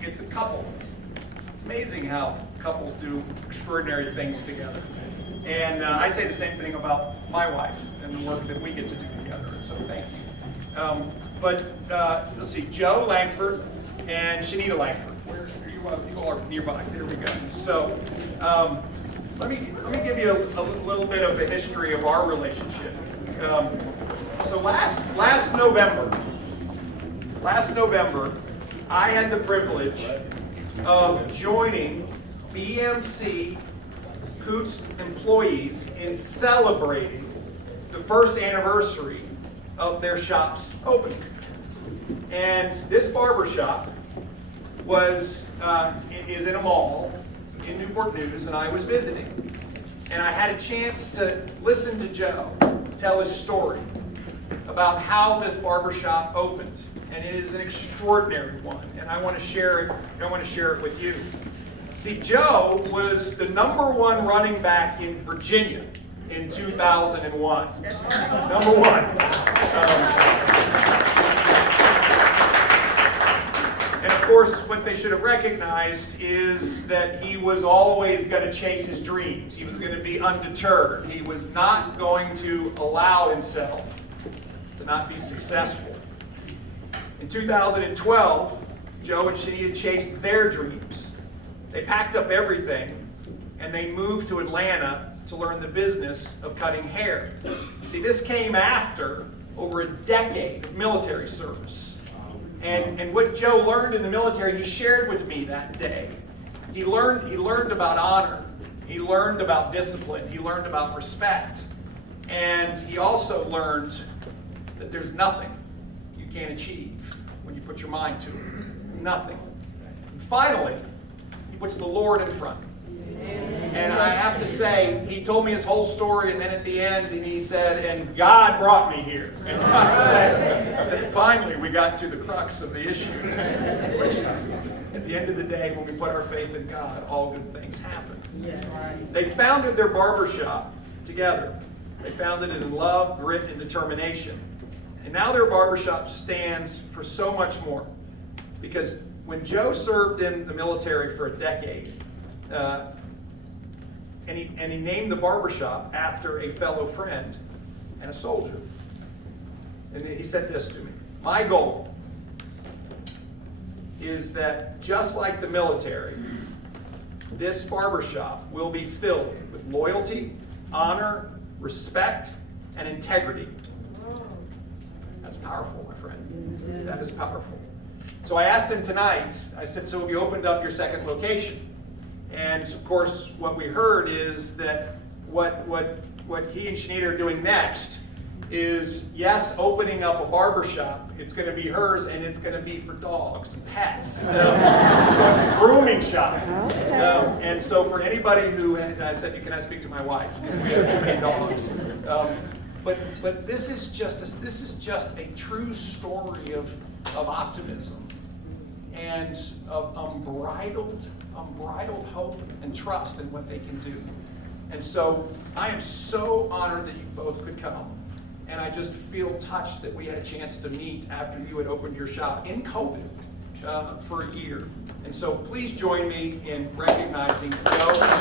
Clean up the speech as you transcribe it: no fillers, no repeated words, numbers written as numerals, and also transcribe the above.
it's a couple. It's amazing how couples do extraordinary things together. And I say the same thing about my wife and the work that we get to do together. So thank you. Let's see, Joe Langford and Shanita Langford. Where you all are nearby. There we go. So let me give you a little bit of a history of our relationship. So last November, I had the privilege of joining BMC KUTZ employees in celebrating the first anniversary of their shop's opening. And this barbershop is in a mall in Newport News, and I was visiting. And I had a chance to listen to Joe tell his story about how this barbershop opened. And it is an extraordinary one, and I want to share it. I want to share it with you. See, Joe was the #1 running back in Virginia in 2001. Number one. And of course, what they should have recognized is that he was always going to chase his dreams. He was going to be undeterred. He was not going to allow himself to not be successful. In 2012, Joe and Shanita chased their dreams. They packed up everything and they moved to Atlanta to learn the business of cutting hair. See, this came after over a decade of military service. And what Joe learned in the military, he shared with me that day. He learned about honor. He learned about discipline. He learned about respect. And he also learned that there's nothing you can't achieve when you put your mind to it. Nothing. And finally, he puts the Lord in front. And I have to say, he told me his whole story, and then at the end, and he said, and God brought me here. And I said, finally, we got to the crux of the issue, which is, at the end of the day, when we put our faith in God, all good things happen. They founded their barbershop together. They founded it in love, grit, and determination. And now their barbershop stands for so much more. Because when Joe served in the military for a decade, and he named the barbershop after a fellow friend and a soldier. And he said this to me: my goal is that just like the military, this barbershop will be filled with loyalty, honor, respect, and integrity. That's powerful, my friend. That is powerful. So I asked him tonight, I said, so have you opened up your second location? And of course, what we heard is that what he and Shanita are doing next is, yes, opening up a barbershop. It's going to be hers, and it's going to be for dogs and pets. So it's a grooming shop. And so for anybody who, and I said, can I speak to my wife? We have too many dogs. But this is just a true story of optimism and of unbridled hope and trust in what they can do. And so I am so honored that you both could come. And I just feel touched that we had a chance to meet after you had opened your shop in COVID for a year. And so please join me in recognizing Joe.